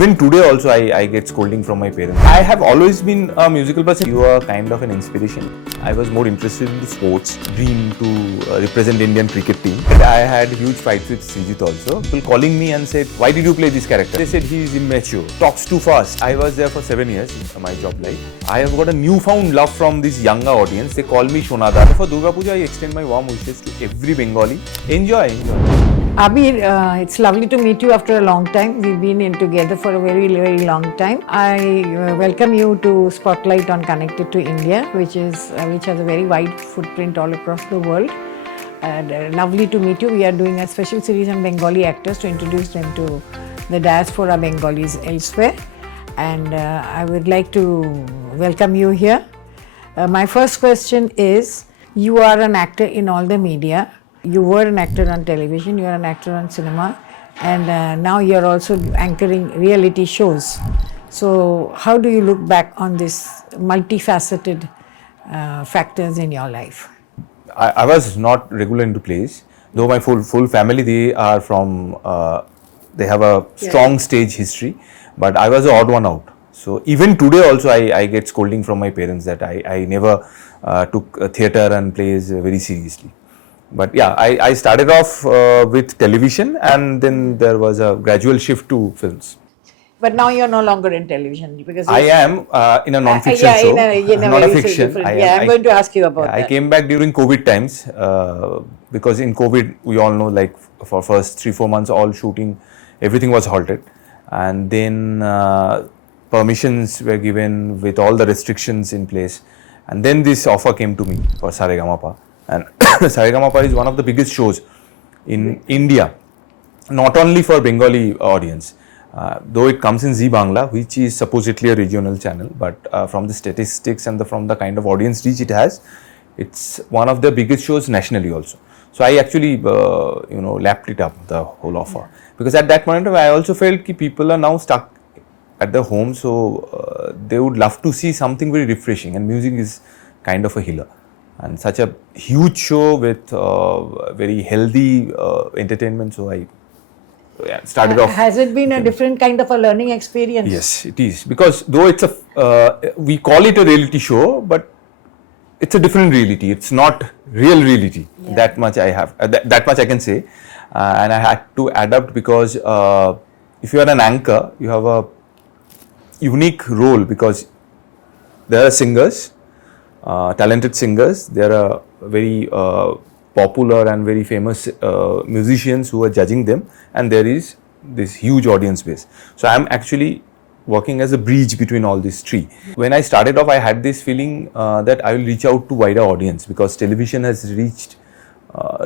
Even today also I get scolding from my parents. I have always been a musical person. You are kind of an inspiration. I was more interested in sports, dream to represent Indian cricket team. But I had huge fights with Srijit also. People calling me and said, why did you play this character? They said he is immature, talks too fast. I was there for 7 years in my job life. I have got a newfound love from this younger audience. They call me Shonada. For Durga Puja, I extend my warm wishes to every Bengali. Enjoy. Abir, it's lovely to meet you after a long time. We've been in together for a very, very long time. I welcome you to Spotlight on Connected to India, which has a very wide footprint all across the world. And lovely to meet you. We are doing a special series on Bengali actors to introduce them to the diaspora Bengalis elsewhere. And I would like to welcome you here. My first question is, you are an actor in all the media. You were an actor on television, you are an actor on cinema, and now you are also anchoring reality shows. So how do you look back on this multifaceted factors in your life? I was not regular into plays, though my full family, they are from, they have a strong stage history, but I was the odd one out. So even today also I get scolding from my parents that I never took theatre and plays very seriously. But yeah, I started off with television, and then there was a gradual shift to films. But now you're no longer in television because I am in a non-fiction show, not a fiction. I'm going to ask you about that. I came back during COVID times because in COVID, we all know, like for first 3-4 months, all shooting, everything was halted, and then permissions were given with all the restrictions in place, and then this offer came to me for Saregamapa. And Saregamapa is one of the biggest shows in India, not only for Bengali audience, though it comes in Zee Bangla, which is supposedly a regional channel, but from the statistics and from the kind of audience reach it has, it's one of the biggest shows nationally also. So I actually, lapped it up, the whole offer, because at that point I also felt that people are now stuck at the home, so they would love to see something very refreshing, and music is kind of a healer. And such a huge show with very healthy entertainment, so I started off. Has it been a different kind of a learning experience? Yes, it is, because though it's we call it a reality show, but it's a different reality. It's not real reality. Yeah. That much I have. That much I can say, and I had to adapt because if you are an anchor, you have a unique role because there are singers. Talented singers, there are very popular and very famous musicians who are judging them, and there is this huge audience base. So I am actually working as a bridge between all these three. When I started off, I had this feeling that I will reach out to wider audience because television has reached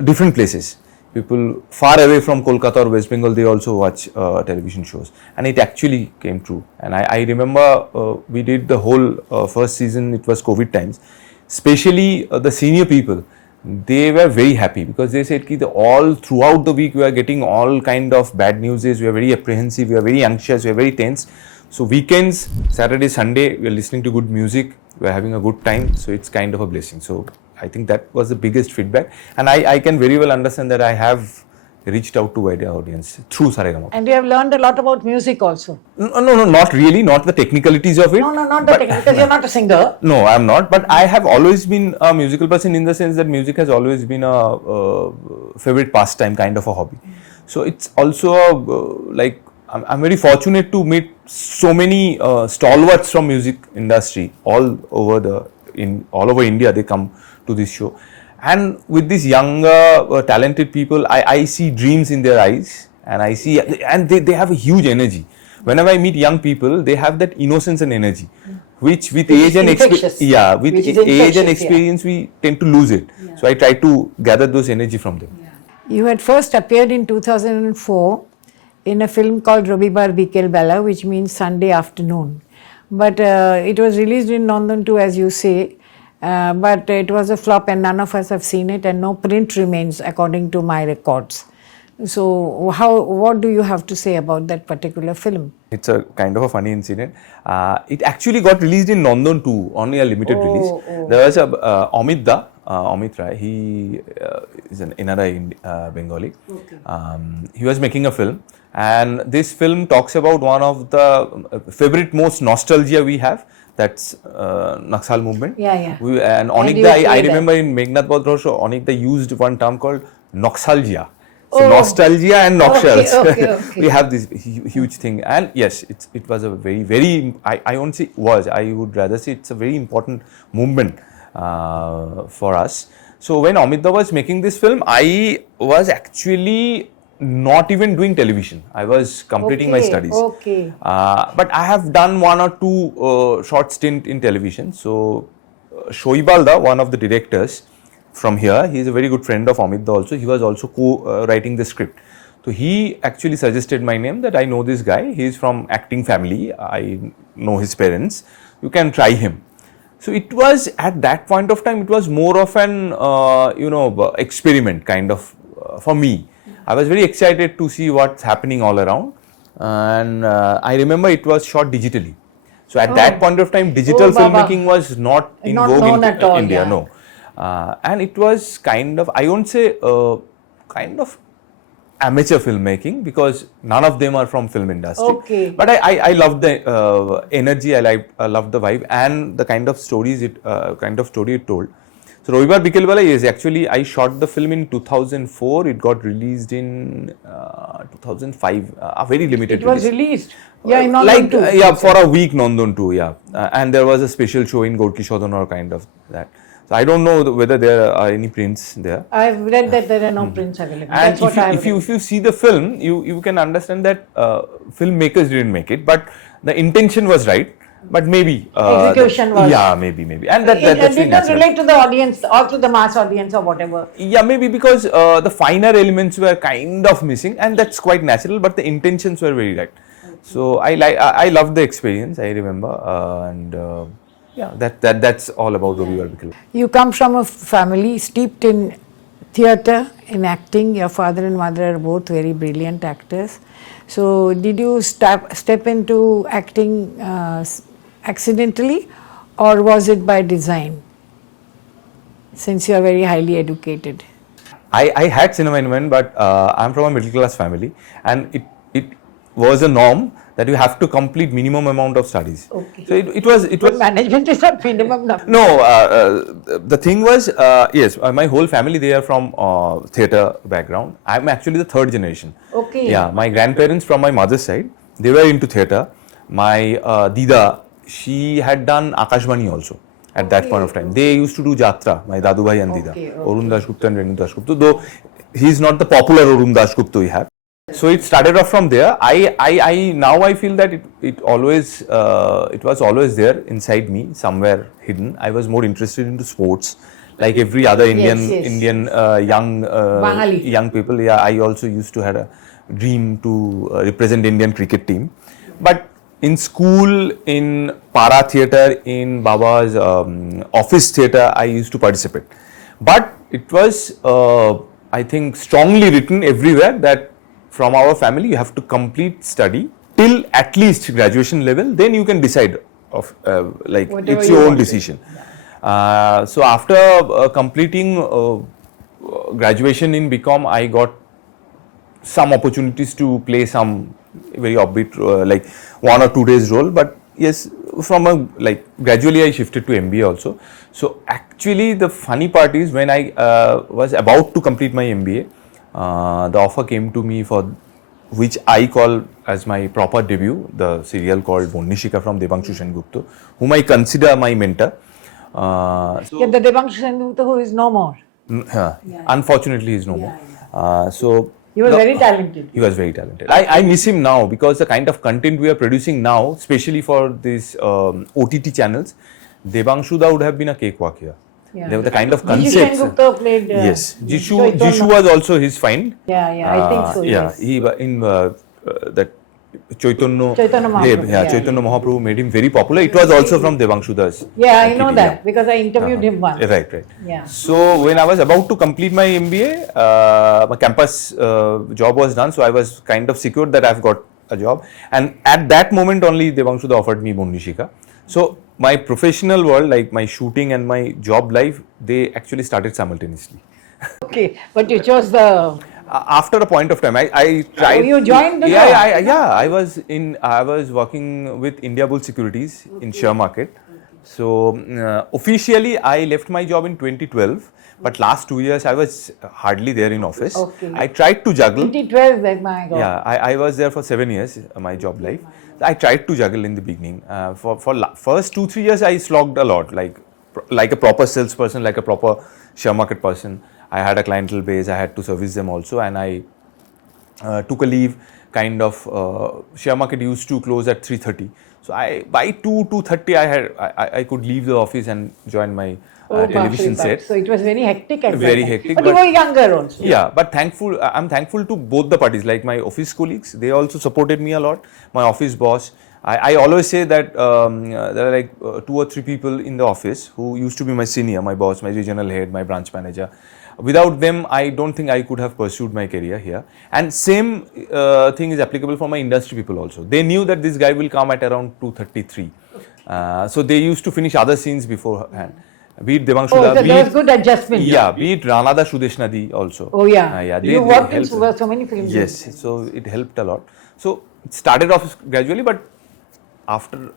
different places. People far away from Kolkata or West Bengal, they also watch television shows, and it actually came true. And I remember we did the whole first season, it was COVID times, especially the senior people, they were very happy because they said that all throughout the week we are getting all kind of bad news, we are very apprehensive, we are very anxious, we are very tense. So weekends, Saturday, Sunday, we are listening to good music, we are having a good time, so it's kind of a blessing. So I think that was the biggest feedback, and I can very well understand that I have reached out to wider audience through Saregama. And you have learned a lot about music also. No, not really, not the technicalities of it. No, not the technical, because you're not a singer. No, I'm not, but I have always been a musical person in the sense that music has always been a favorite pastime, kind of a hobby. So it's also like, I'm very fortunate to meet so many stalwarts from music industry all over India. They come to this show, and with these younger talented people, I see dreams in their eyes, and I see, and they have a huge energy. Whenever I meet young people, they have that innocence and energy, which with age and experience, we tend to lose it. Yeah. So I try to gather those energy from them. Yeah. You had first appeared in 2004 in a film called Robibar Bikel Bela, which means Sunday afternoon, but it was released in London too, as you say. But it was a flop and none of us have seen it, and no print remains according to my records. So what do you have to say about that particular film? It's a kind of a funny incident. It actually got released in London too, only a limited release. There was a Amit Rai, he is an NRI Bengali. Okay. He was making a film, And this film talks about one of the favorite most nostalgia we have. That's Naxal movement. Yeah. And you Onikda, I played remember in Meghnad Badra show, Onikda used one term called Noxalgia. So Oh. nostalgia and noxals. Okay. We have this huge thing, and yes, it was a very I won't say was, I would rather say it's a very important movement for us. So when Amita was making this film, I was actually not even doing television. I was completing my studies. Okay. But I have done one or two short stint in television. So Shoibalda, one of the directors from here, he is a very good friend of Amita also. He was also co-writing the script. So he actually suggested my name, that I know this guy. He is from acting family. I know his parents. You can try him. So it was at that point of time, it was more of an experiment kind of for me. I was very excited to see what's happening all around, and I remember it was shot digitally. So at that point of time, digital filmmaking was not in vogue in at all, India. yeah. No, and it was kind of, I won't say kind of amateur filmmaking, because none of them are from film industry. Okay. But I love the energy. I love the vibe and the kind of stories story it told. So Rovibar Bikelwala, yes, actually I shot the film in 2004. It got released in 2005. A very limited. It was release. released. Yeah, in London too. For a week, Nandon too. Yeah, and there was a special show in Gorki Shodhan or kind of that. So I don't know whether there are any prints there. I've read that there are no prints available. And That's what if you see the film, you can understand that filmmakers didn't make it, but the intention was right. But maybe execution was. Yeah, maybe, and that's it did not natural. relate to the audience or to the mass audience or whatever. Yeah, maybe because the finer elements were kind of missing, and that's quite natural. But the intentions were very right. So I loved the experience. I remember, and yeah, that's all about Rovibar Bikelwala. You come from a family steeped in theatre, in acting. Your father and mother are both very brilliant actors. So did you step into acting accidentally, or was it by design, since you are very highly educated? I had cinema in mind, but I'm from a middle class family, and it was a norm that you have to complete minimum amount of studies. Okay. So it was Management is not minimum number. No, the thing was, yes, my whole family, they are from theatre background. I'm actually the third generation. Okay. Yeah, my grandparents from my mother's side, they were into theatre. My Dida, she had done Akashvani also at that point of time. They used to do Jatra, my Dadu Bhai and Dida, Arun Dasgupta and Renu Dasgupta, though he's not the popular Arun Dasgupta we have. So it started off from there. I now I feel that it was always there inside me, somewhere hidden. I was more interested into sports, like every other Indian young people. Yeah, I also used to have a dream to represent Indian cricket team. But in school, in para theatre, in Baba's office theatre, I used to participate. But it was, I think, strongly written everywhere that from our family you have to complete study till at least graduation level, then you can decide of whatever it's your own decision. So after completing graduation in BCom, I got some opportunities to play some very offbeat like 1 or 2 days role, but yes, from gradually I shifted to MBA also. So actually the funny part is, when I was about to complete my MBA, the offer came to me for which I call as my proper debut, the serial called Bonnishika from Devanshu Sengupta, whom I consider my mentor. The Devanshu Sengupta who is no more. Unfortunately, he is no more. So he was very talented. He was very talented. I miss him now, because the kind of content we are producing now, especially for these OTT channels, Devanshu would have been a cakewalk here. Yeah. They were the kind of concepts. Sengupta played. Yes, Jishu was also his find. I think so. Yes. He in that Chaitanya Mahaprabhu. Chaitanya Mahaprabhu made him very popular. It was also from Devanshu Das. Yeah, I know that because I interviewed him once. Right. Yeah. So when I was about to complete my MBA, my campus job was done. So I was kind of secured that I've got a job. And at that moment only, Devanshu offered me Bonnishika. So my professional world, like my shooting and my job life, they actually started simultaneously. Okay, but you chose the After a point of time, I tried. Oh, you joined the Yeah. I was working with India Bull Securities in share market. So officially, I left my job in 2012. But last 2 years, I was hardly there in office. Okay. I tried to juggle. 2012, like my God. Yeah, I was there for 7 years, my job life. I tried to juggle in the beginning. For first 2-3 years, I slogged a lot, like a proper salesperson, like a proper share market person. I had a clientele base. I had to service them also, and I took a leave. Kind of share market used to close at 3:30. So by 2:30 I could leave the office and join my television set. So it was very hectic at Very that time. hectic, But you were younger also. Yeah, but I'm thankful to both the parties. Like my office colleagues, they also supported me a lot. My office boss. I always say that there are like 2 or 3 people in the office who used to be my senior, my boss, my regional head, my branch manager. Without them, I don't think I could have pursued my career here. And same thing is applicable for my industry people also. They knew that this guy will come at around 2:33. So they used to finish other scenes beforehand. Be it Devanshu Da, so there was good adjustment. Yeah, be it Ranada Sudeshnadi also. Oh yeah. You worked in so many films. Yes, so it helped a lot. So it started off gradually, but after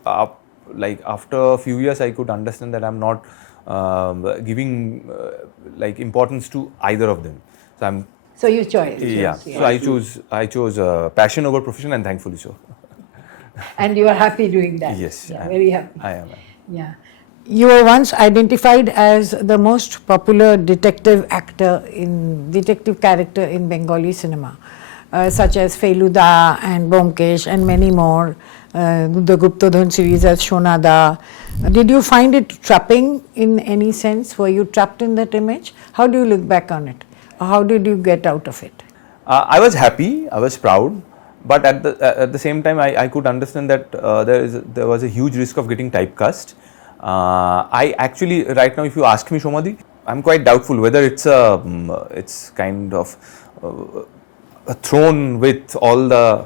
a few years, I could understand that I'm not giving like importance to either of them. So you chose. Yeah. So I chose passion over profession, and thankfully so. And you are happy doing that. Yes. Yeah, very happy. I am. Yeah. You were once identified as the most popular detective character in Bengali cinema, such as Feluda and Bomkesh and many more. The Guptadhan series as Shonada. Did you find it trapping in any sense? Were you trapped in that image? How do you look back on it? How did you get out of it? I was happy. I was proud. But at the same time, I could understand that there was a huge risk of getting typecast. I actually, right now, if you ask me, Shomadi, I'm quite doubtful whether it's kind of a throne with all the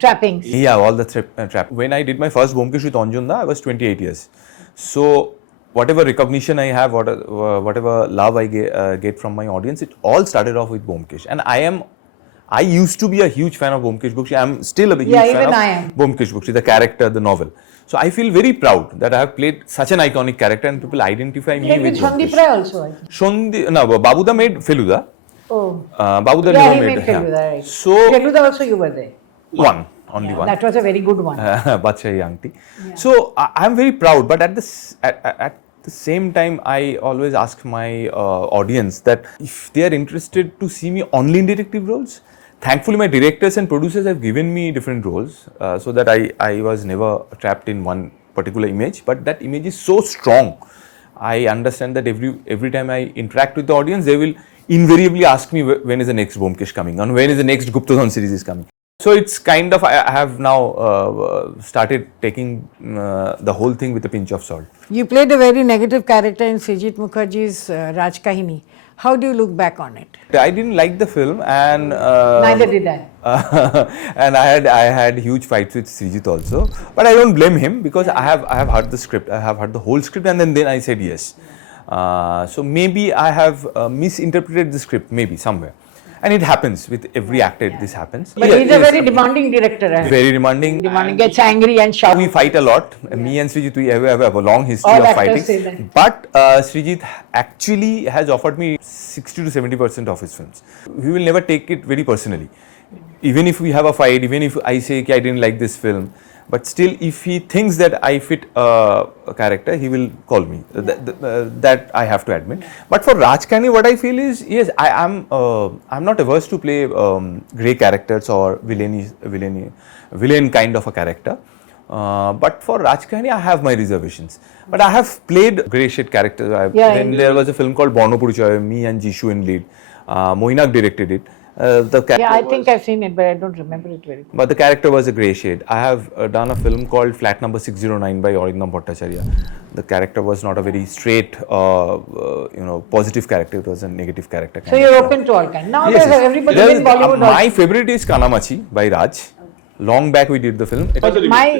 trappings. Yeah, all the trap. When I did my first Bomkesh with Anjunda, I was 28 years. So whatever recognition I have, whatever love I get from my audience, it all started off with Bomkesh. And I used to be a huge fan of Bomkesh Bakshi. I'm still a huge fan of Bomkesh Bakshi, the character, the novel. So I feel very proud that I have played such an iconic character and people identify me with Shondip Rai also, I think. Babuda made Feluda. Oh. Babuda he made Feluda, right. So Feluda also you were there. Only one. That was a very good one. Bachai auntie. Yeah. So I'm very proud, but at the same time, I always ask my audience that if they are interested to see me only in detective roles, thankfully my directors and producers have given me different roles, so that I was never trapped in one particular image. But that image is so strong. I understand that every time I interact with the audience, they will invariably ask me when is the next Bomkesh coming and when is the next Guptadhan series is coming. So it's kind of, I have now started taking the whole thing with a pinch of salt. You played a very negative character in Srijit Mukherjee's Raj Kahini. How do you look back on it? I didn't like the film, and neither did I. And I had huge fights with Srijit also, but I don't blame him because I have heard the script, I have heard the whole script, and then I said yes. So maybe I have misinterpreted the script, maybe somewhere. And it happens with every actor. This happens. But he's a very demanding director. Very demanding. Gets angry and shouts. We fight a lot. Me and Srijit, we have a long history of fighting. But Srijit actually has offered me 60 to 70% of his films. He will never take it very personally. Even if we have a fight, even if I say I didn't like this film, but still, if he thinks that I fit a character, he will call me. That I have to admit. But for Raj Kahini, what I feel is, yes, I'm not averse to play grey characters or villain kind of a character. But for Raj Kahini, I have my reservations. But I have played grey shade characters. Then there was a film called Borno Purichoy, me and Jishu in lead. Moinak directed it. I think I've seen it, but I don't remember it very well. But the character was a grey shade. I have done a film called Flat Number 609 by Orignam Bhattacharya. The character was not a very straight, positive character. It was a negative character. So you're open to all kinds. Now yes, everybody in Bollywood. My favorite is Kanamachi by Raj. Long back we did the film.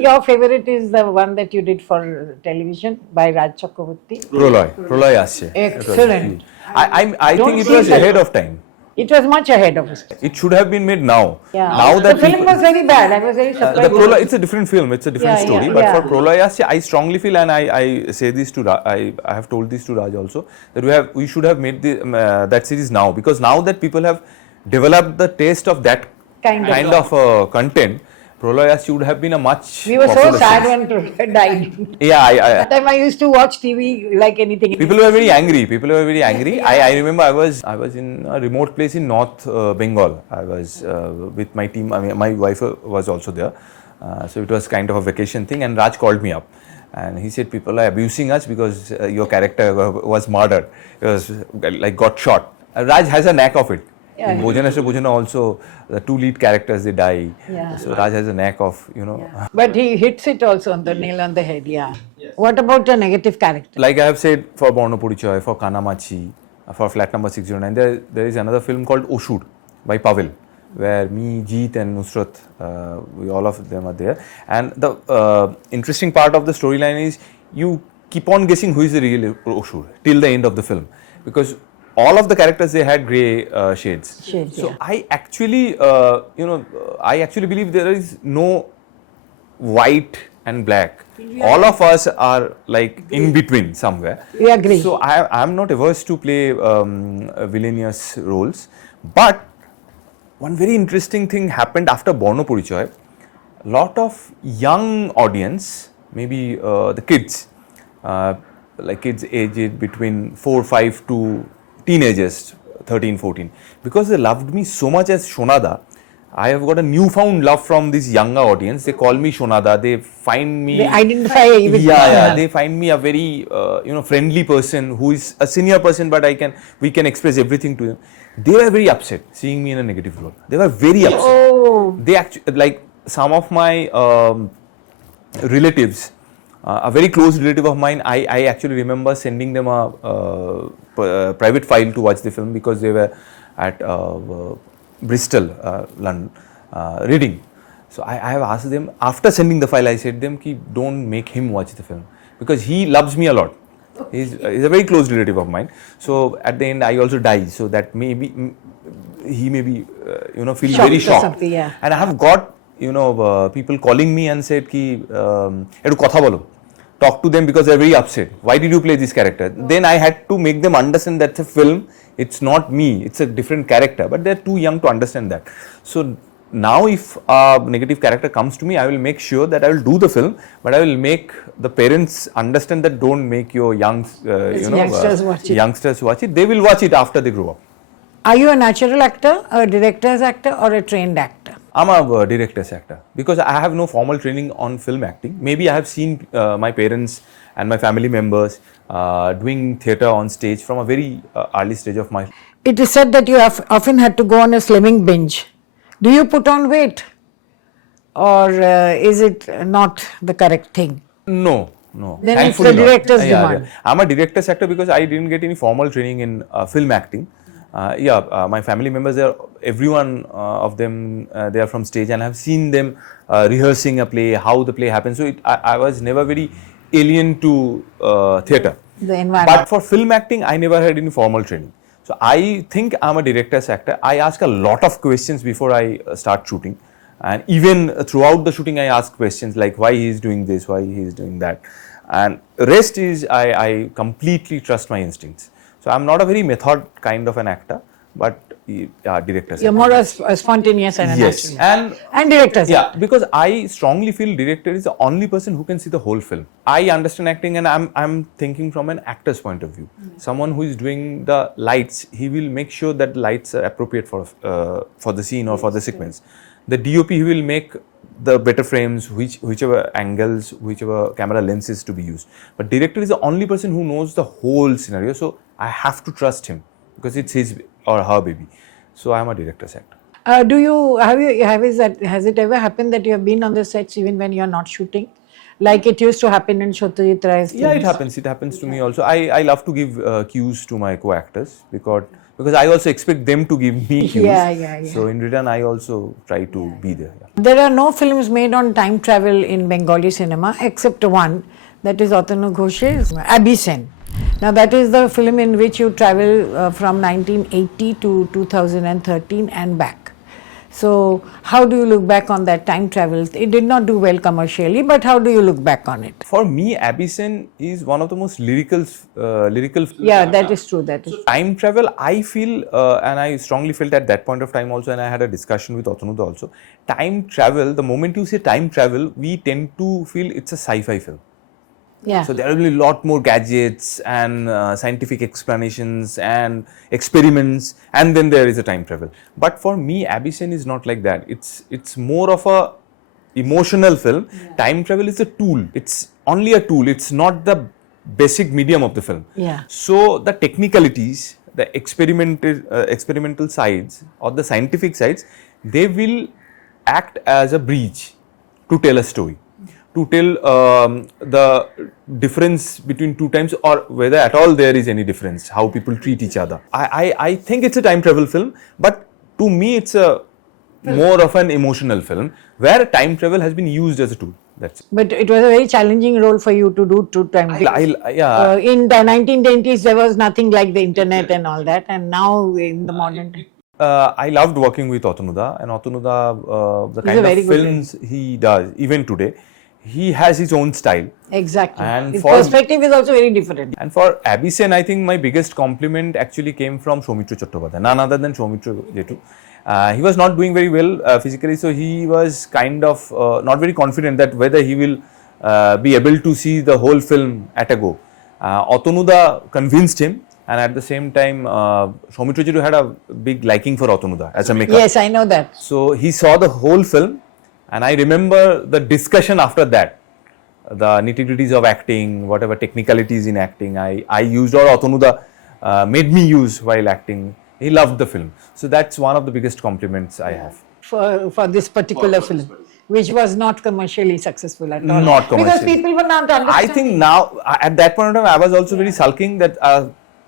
Your favorite is the one that you did for television by Raj Chakraborty. Proloy Asche. Excellent. I think it was ahead of time. It was much ahead of us. It should have been made now. Yeah. Now the that film people- was very bad. I was very surprised. it's a different film. It's a different Yeah, story. yeah, But yeah. for Prolaya, I strongly feel, and I say this to I have told this to Raj also, that we should have made that series now, because now that people have developed the taste of that Kind of. content, Prolaya should have been a much. We were so popular sad series. when Prolaya died. Yeah, That time I used to watch TV like anything. people were very angry. I remember I was in a remote place in North Bengal. I was with my team. I mean, my wife was also there. So it was kind of a vacation thing, and Raj called me up. And he said, people are abusing us because your character was murdered. It was like got shot. Raj has a knack of it. Yeah. In Bhojana Se Bhojana also, the two lead characters, they die. Yeah. So Raj has a knack of, But he hits it also on the nail on the head, yeah. What about a negative character? like I have said, for Borno Purichoy, for Kanamachi, for Flat Number 609, there is another film called Oshud by Pavel, where me, Jeet and Nusrat, we all of them are there. And the interesting part of the storyline is you keep on guessing who is the real Oshud till the end of the film, because all of the characters, they had grey shades. So yeah. I actually, I actually believe there is no white and black. All of us are like in between somewhere. We agree. So I am not averse to play villainous roles, but one very interesting thing happened after Borno Purichoy. A lot of young audience, maybe the kids, like kids aged between 4, 5 to teenagers, 13, 14, because they loved me so much as Shonada. I have got a newfound love from this younger audience. They call me Shonada. They find me. They identify with Yeah. They find me a very friendly person who is a senior person, but we can express everything to them. They were very upset seeing me in a negative role. They were very upset. Oh. They actually, like some of my relatives, a very close relative of mine, I actually remember sending them a private file to watch the film, because they were at Bristol, London, reading. So I have asked them, after sending the file, I said them, ki don't make him watch the film, because he loves me a lot. He's a very close relative of mine. So at the end, I also die. So that maybe he may be, feel Shocked very or shocked. something, yeah. And I have got, people calling me and said ki, edu kotha bolo. Talk to them, because they're very upset. Why did you play this character? Then I had to make them understand that's a film. It's not me. It's a different character. But they're too young to understand that. So now if a negative character comes to me, I will make sure that I will do the film, but I will make the parents understand that don't make your youngsters watch it. They will watch it after they grow up. Are you a natural actor, a director's actor, or a trained actor? I'm a director's actor, because I have no formal training on film acting. Maybe I have seen my parents and my family members doing theatre on stage from a very early stage of my. It is said that you have often had to go on a slimming binge. Do you put on weight, or is it not the correct thing? No. Then Thankfully it's the not. director's demand. I'm a director's actor because I didn't get any formal training in film acting. My family members, everyone of them, they are from stage, and I have seen them rehearsing a play, how the play happens. So I was never very alien to theatre. The environment. But for film acting, I never had any formal training. So I think I'm a director's actor. I ask a lot of questions before I start shooting. And even throughout the shooting, I ask questions like why he is doing this, why he is doing that. And rest is I completely trust my instincts. So I'm not a very method kind of an actor, but director's You're actor. more a spontaneous and a Yes. natural. And director's actor. Yeah, because I strongly feel director is the only person who can see the whole film. I understand acting, and I'm thinking from an actor's point of view. Someone who is doing the lights, he will make sure that the lights are appropriate for the scene or for the sequence. The DOP, he will make the better frames, whichever angles, whichever camera lenses to be used. But director is the only person who knows the whole scenario. So I have to trust him because it's his or her baby. So I'm a director's actor. Has it ever happened that you have been on the sets even when you're not shooting? Like it used to happen in Satyajit Ray's Yeah, films? it happens. It happens to me also. I love to give cues to my co-actors because I also expect them to give me cues. Yeah. So in return, I also try to be there. Yeah. There are no films made on time travel in Bengali cinema except one, that is Atanu Ghoshe's Abir. Now that is the film in which you travel from 1980 to 2013 and back. So how do you look back on that time travel? It did not do well commercially, but how do you look back on it? For me, Abyssin is one of the most lyrical films. Yeah, that is true. That is. Time travel, I feel, and I strongly felt at that point of time also, and I had a discussion with Otanuda also. Time travel, the moment you say time travel, we tend to feel it's a sci-fi film. Yeah. So there will be a lot more gadgets and scientific explanations and experiments, and then there is a time travel. But for me, Abyssin is not like that. It's more of a emotional film. Yeah. Time travel is a tool. It's only a tool. It's not the basic medium of the film. Yeah. So the technicalities, the experimental sides or the scientific sides, they will act as a bridge to tell a story, to tell the difference between two times, or whether at all there is any difference, how people treat each other. I think it's a time travel film, but to me it's a more of an emotional film where time travel has been used as a tool. That's it. But it was a very challenging role for you to do two time. Yeah. In the 1920s, there was nothing like the internet and all that, and now in the modern time. I loved working with Otanuda, and Otanuda, the kind of films he does, even today, he has his own style. Exactly. And his perspective is also very different. And for Abyssin, I think my biggest compliment actually came from Soumitra Chattopadhyay, none other than Soumitra Jetu. He was not doing very well physically, so he was kind of not very confident that whether he will be able to see the whole film at a go. Otanuda convinced him, and at the same time, Soumitra Jetu had a big liking for Otanuda as a maker. Yes, I know that. So he saw the whole film, and I remember the discussion after that, the nitty-gritties of acting, whatever technicalities in acting I used, or Otanuda made me use while acting. He loved the film. So that's one of the biggest compliments I have. For this particular film, which was not commercially successful at all. Not commercially. Because people were not understanding. I think now, at that point of time, I was also very sulking that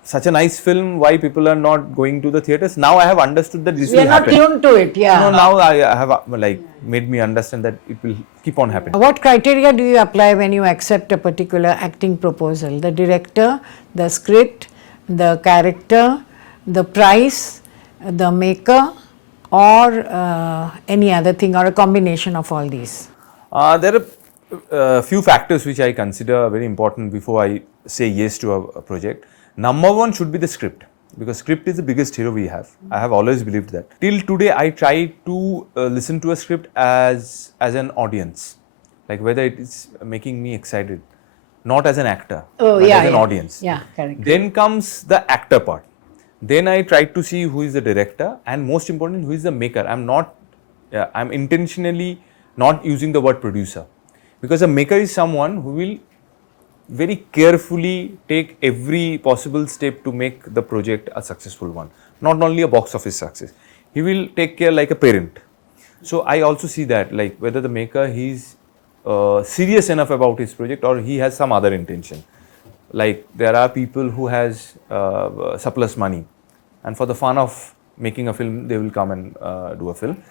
such a nice film, why people are not going to the theatres. Now I have understood that this will happen. We are not tuned to it, yeah. No, now I have made me understand that it will keep on happening. What criteria do you apply when you accept a particular acting proposal? The director, the script, the character, the price, the maker, or any other thing, or a combination of all these? There are a few factors which I consider very important before I say yes to a project. Number one should be the script, because script is the biggest hero we have. I have always believed that. Till today, I try to listen to a script as an audience, like whether it is making me excited, not as an actor, but as an audience. Yeah, correct. Then comes the actor part. Then I try to see who is the director, and most important, who is the maker. I'm intentionally not using the word producer, because a maker is someone who will very carefully take every possible step to make the project a successful one, not only a box office success. He will take care like a parent. So I also see that, like whether the maker he's serious enough about his project, or he has some other intention. Like there are people who has surplus money, and for the fun of making a film, they will come and do a film,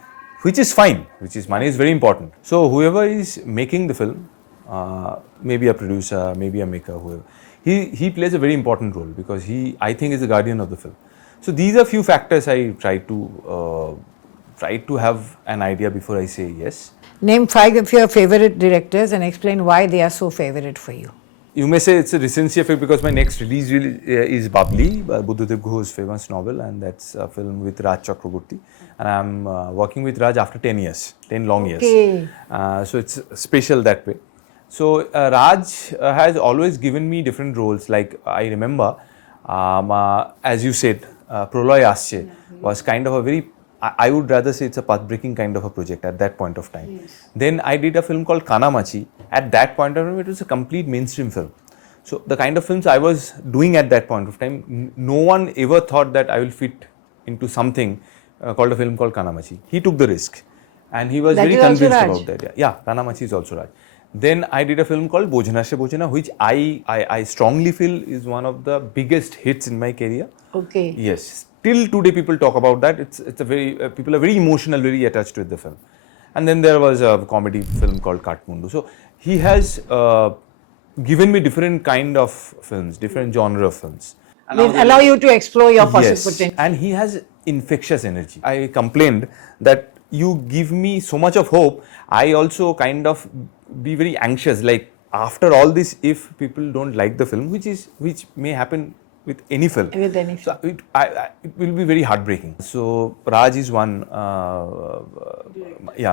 which is fine, money is very important. So whoever is making the film, maybe a producer, maybe a maker, whoever, he plays a very important role, because I think is the guardian of the film. So these are few factors I try to have an idea before I say yes. Name 5 of your favorite directors and explain why they are so favorite for you. You may say it's a recency effect, because my next release is Babli, Buddhadev Ghosh's famous novel, and that's a film with Raj Chakraborty. And I'm working with Raj after 10 long years. So it's special that way. So Raj has always given me different roles. Like I remember, as you said, Proloy Asche was kind of a very, I would rather say it's a path-breaking kind of a project at that point of time. Yes. Then I did a film called Kanamachi. At that point of time, it was a complete mainstream film. So the kind of films I was doing at that point of time, no one ever thought that I will fit into something called a film called Kanamachi. He took the risk, and he was very convinced about that. Yeah, Kanamachi is also Raj. Then I did a film called Bojana Se Bojana, which I strongly feel is one of the biggest hits in my career. Okay. Yes. Till today, people talk about that. It's a very people are very emotional, very attached with the film. And then there was a comedy film called Kathmandu. So he has given me different kind of films, different genre of films. And They allow you to explore your possible potential. and he has infectious energy. I complained that you give me so much of hope. I also kind of be very anxious. Like after all this, if people don't like the film, which may happen with any film, so it will be very heartbreaking. So Raj is one,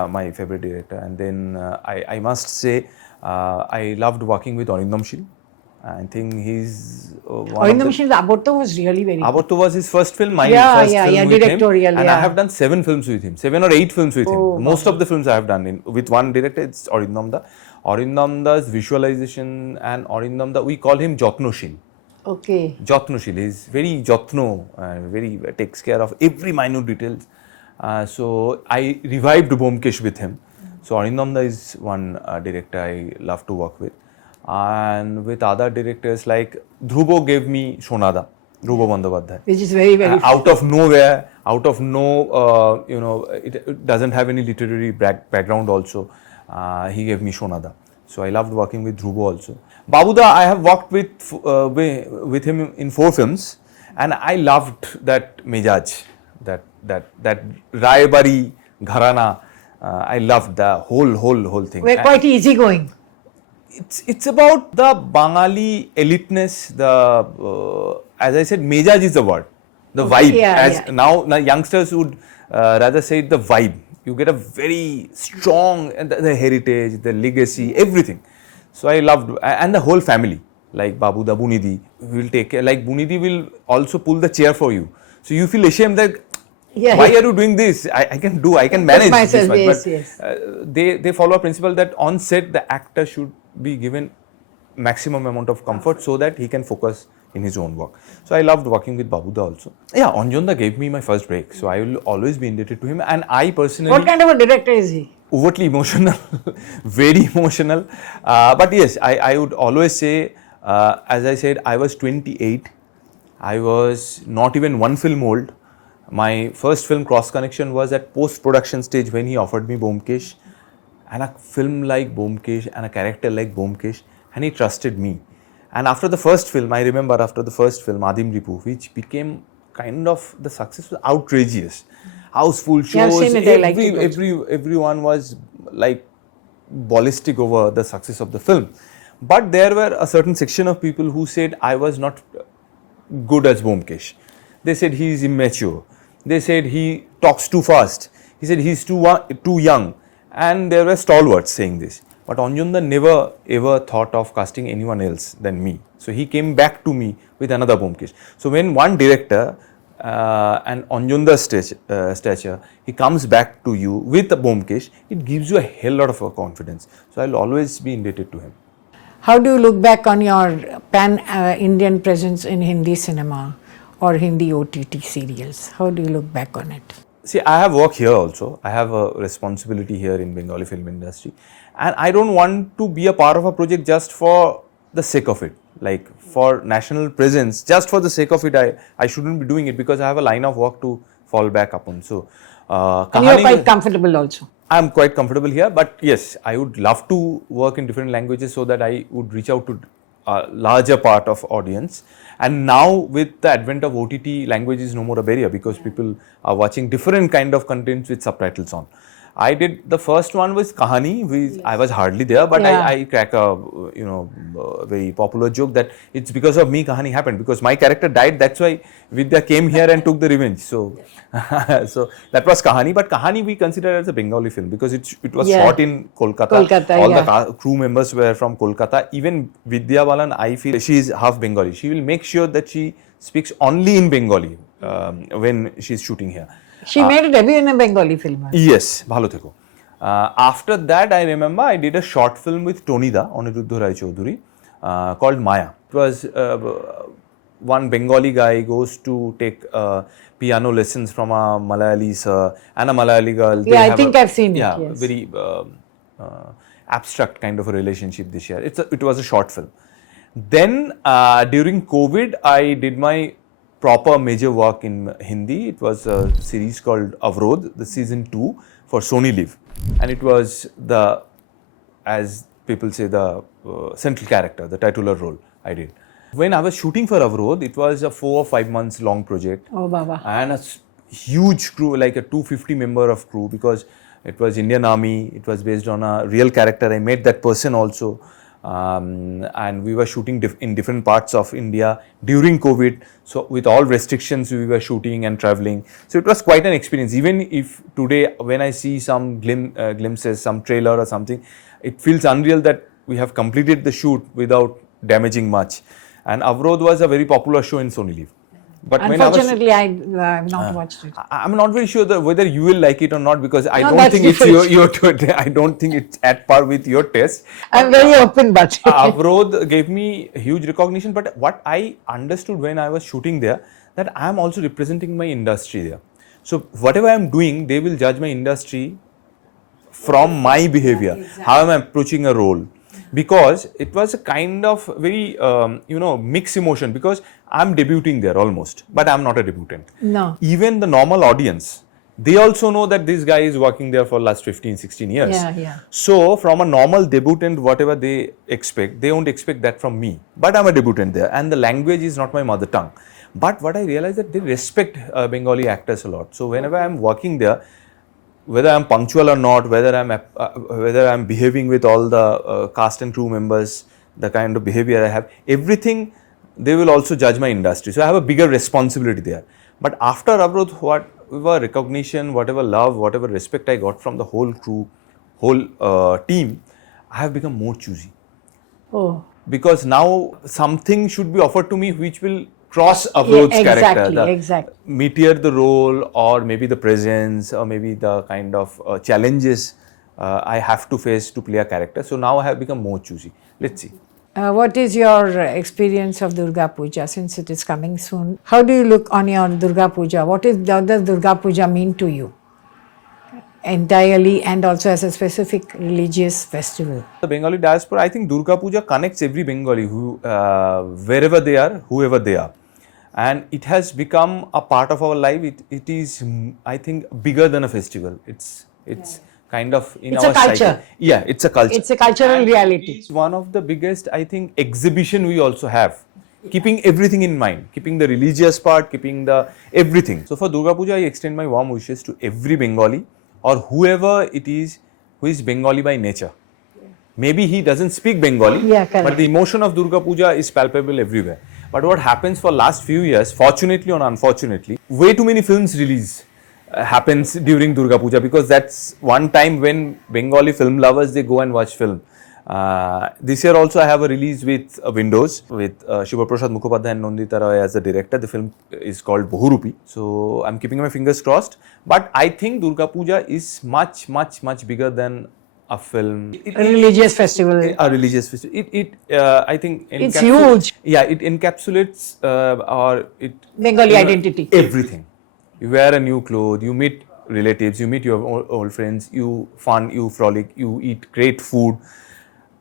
my favorite director, and then I must say I loved working with Arindam Shil. I think he's Arindam Shil's Aborto was really very good. Aborto was his first film, my first film with directorial, him, and I have done 7 films with him, 7 or 8 films with him. Most of the films I have done with one director, it's Arindam. Arindam's visualization and Arindam, we call him Jotnoshil. Okay. Jotnoshil, he's very Jotno, very takes care of every minute details. So I revived Bomkesh with him. So Arindam is one director I love to work with. And with other directors like Dhruvo gave me Shonada, Dhruvo Bandyopadhyay. Which is very, very out of nowhere, out of no, it doesn't have any literary background also. He gave me Shonada. So I loved working with Dhruvo also. Babuda, I have worked with him in 4 films, and I loved that Mejaj, that Raibari Gharana. I loved the whole thing. We're quite easygoing. It's about the Bangali eliteness. As I said, Mejaj is the word, the vibe. Now youngsters would rather say the vibe. You get a very strong the heritage, the legacy, everything. So I loved, and the whole family, like Babuda, Bunidi will take care. Like Bunidi will also pull the chair for you. So you feel ashamed that why are you doing this? I can manage myself, this yes, but they follow a principle that on set the actor should be given maximum amount of comfort so that he can focus in his own work. So I loved working with Babuda also. Yeah, Anjanda gave me my first break, so I will always be indebted to him. And I personally... What kind of a director is he? Overtly emotional, very emotional. But yes, I would always say, as I said, I was 28. I was not even 1 film old. My first film, Cross Connection, was at post-production stage when he offered me Bomkesh. And a film like Bomkesh and a character like Bomkesh, and he trusted me. And after the first film, I remember after the first film, Adim Ripu, which became kind of the success was outrageous. Houseful shows, everyone was like ballistic over the success of the film. But there were a certain section of people who said I was not good as Bomkesh. They said he is immature. They said he talks too fast. He said he's too young. And there were stalwarts saying this. But Anjanda never ever thought of casting anyone else than me. So he came back to me with another Bomkesh. So when one director and Anjanda's stature, he comes back to you with a Bomkesh, it gives you a hell lot of confidence. So I'll always be indebted to him. How do you look back on your pan-Indian presence in Hindi cinema or Hindi OTT serials? How do you look back on it? See, I have work here also. I have a responsibility here in Bengali film industry. And I don't want to be a part of a project just for the sake of it. Like for national presence, just for the sake of it, I shouldn't be doing it because I have a line of work to fall back upon. So, and you're quite comfortable also. I'm quite comfortable here, but yes, I would love to work in different languages so that I would reach out to a larger part of audience. And now with the advent of OTT, language is no more a barrier because people are watching different kind of contents with subtitles on. I did the first one was Kahani, which I was hardly there, but I crack a very popular joke that it's because of me Kahani happened because my character died. That's why Vidya came here and took the revenge. So, so that was Kahani. But Kahani we consider as a Bengali film because it was shot in Kolkata. All the crew members were from Kolkata. Even Vidya Balan, I feel she is half Bengali. She will make sure that she speaks only in Bengali when she is shooting here. She made a debut in a Bengali film. Yes, bhalo theko. After that, I remember I did a short film with Tonida, Aniruddha Rai Chaudhuri, called Maya. It was one Bengali guy goes to take piano lessons from a Malayali sir and a Malayali girl. Yeah, I think I've seen it. Yeah, very abstract kind of a relationship this year. It was a short film. Then during COVID, I did my proper major work in Hindi. It was a series called Avrod, the season 2 for Sony Live. And it was as people say, the central character, the titular role I did. When I was shooting for Avrod, it was a 4 or 5 months long project. Oh, Baba. And a huge crew, like a 250 member of crew, because it was Indian Army, it was based on a real character. I met that person also. And we were shooting in different parts of India during COVID. So with all restrictions, we were shooting and traveling. So it was quite an experience. Even if today, when I see some glimpses, some trailer or something, it feels unreal that we have completed the shoot without damaging much. And Avrod was a very popular show in Sony Live. But unfortunately, I have not watched it. I'm not very sure whether you will like it or not, because I No, don't that's think it's different. I don't think it's at par with your taste. I'm very open, but Avrod gave me huge recognition. But what I understood when I was shooting there, that I am also representing my industry there. So whatever I am doing, they will judge my industry from my behavior, how am I approaching a role. Because it was a kind of very, mixed emotion, because I'm debuting there almost, but I'm not a debutant. No. Even the normal audience, they also know that this guy is working there for last 15, 16 years. Yeah. So from a normal debutant, whatever they expect, they won't expect that from me. But I'm a debutant there, and the language is not my mother tongue. But what I realized that they respect Bengali actors a lot. So whenever I'm working there, whether I'm punctual or not, whether I'm behaving with all the cast and crew members, the kind of behavior I have, everything, they will also judge my industry. So I have a bigger responsibility there. But after Avrod, whatever recognition, whatever love, whatever respect I got from the whole crew, whole team, I have become more choosy. Oh. Because now something should be offered to me which will cross Avrod's character. Exactly. Meteor the role, or maybe the presence, or maybe the kind of challenges I have to face to play a character. So now I have become more choosy. Let's see. What is your experience of Durga Puja, since it is coming soon? How do you look on your Durga Puja? What does Durga Puja mean to you entirely, and also as a specific religious festival? The Bengali diaspora, I think Durga Puja connects every Bengali, wherever they are, whoever they are. And it has become a part of our life. It is, I think, bigger than a festival. It's kind of in It's our a culture. psyche. Yeah, it's a culture. It's a cultural reality. It's one of the biggest, I think, exhibition we also have. Keeping everything in mind, keeping the religious part, keeping the everything. So for Durga Puja, I extend my warm wishes to every Bengali, or whoever it is who is Bengali by nature. Maybe he doesn't speak Bengali, but the emotion of Durga Puja is palpable everywhere. But what happens for last few years, fortunately or unfortunately, way too many films release happens during Durga Puja, because that's one time when Bengali film lovers, they go and watch film. This year also I have a release with Windows, with Shiva Prasad Mukhopadhyay and Nandita Roy as the director. The film is called Bahurupi. So I'm keeping my fingers crossed. But I think Durga Puja is much, much, much bigger than a film. A religious festival. A religious festival. I think it's huge. Yeah, it encapsulates Bengali identity. Everything. You wear a new clothes, you meet relatives, you meet your old friends, you fun, you frolic, you eat great food.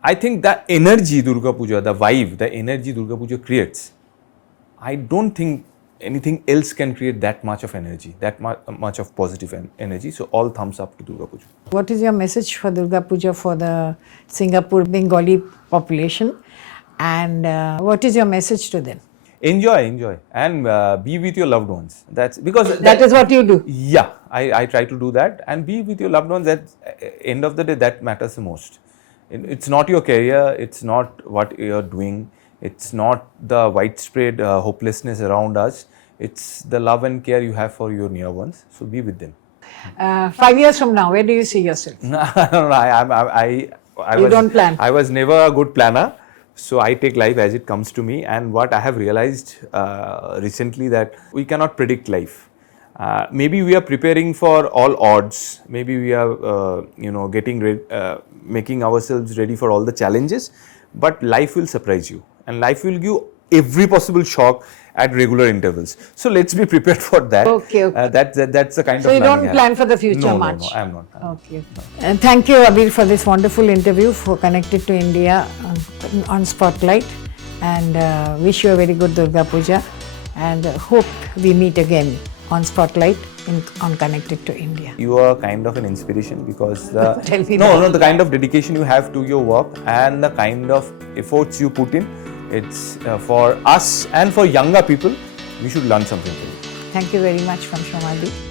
I think that energy Durga Puja, the vibe, the energy Durga Puja creates, I don't think anything else can create that much of energy, that much of positive energy. So all thumbs up to Durga Puja. What is your message for Durga Puja for the Singapore Bengali population, and what is your message to them? Enjoy, and be with your loved ones. That's because that is what you do. Yeah, I try to do that, and be with your loved ones. At end of the day, that matters the most. It's not your career, it's not what you're doing, it's not the widespread hopelessness around us, it's the love and care you have for your near ones. So be with them. 5 years from now, where do you see yourself? You don't plan? I was never a good planner, so I take life as it comes to me. And what I have realized recently, that we cannot predict life. Maybe we are preparing for all odds. Maybe we are, making ourselves ready for all the challenges. But life will surprise you, and life will give every possible shock at regular intervals. So let's be prepared for that. Okay. That's the kind of. So you don't plan for the future much. No, I am not. Okay. And thank you, Abir, for this wonderful interview for Connected to India on Spotlight, and wish you a very good Durga Puja, and hope we meet again on Spotlight. on Connected to India. You are kind of an inspiration because Tell me the kind of dedication you have to your work and the kind of efforts you put in, it's for us and for younger people, we should learn something from you. Thank you very much from Shomali.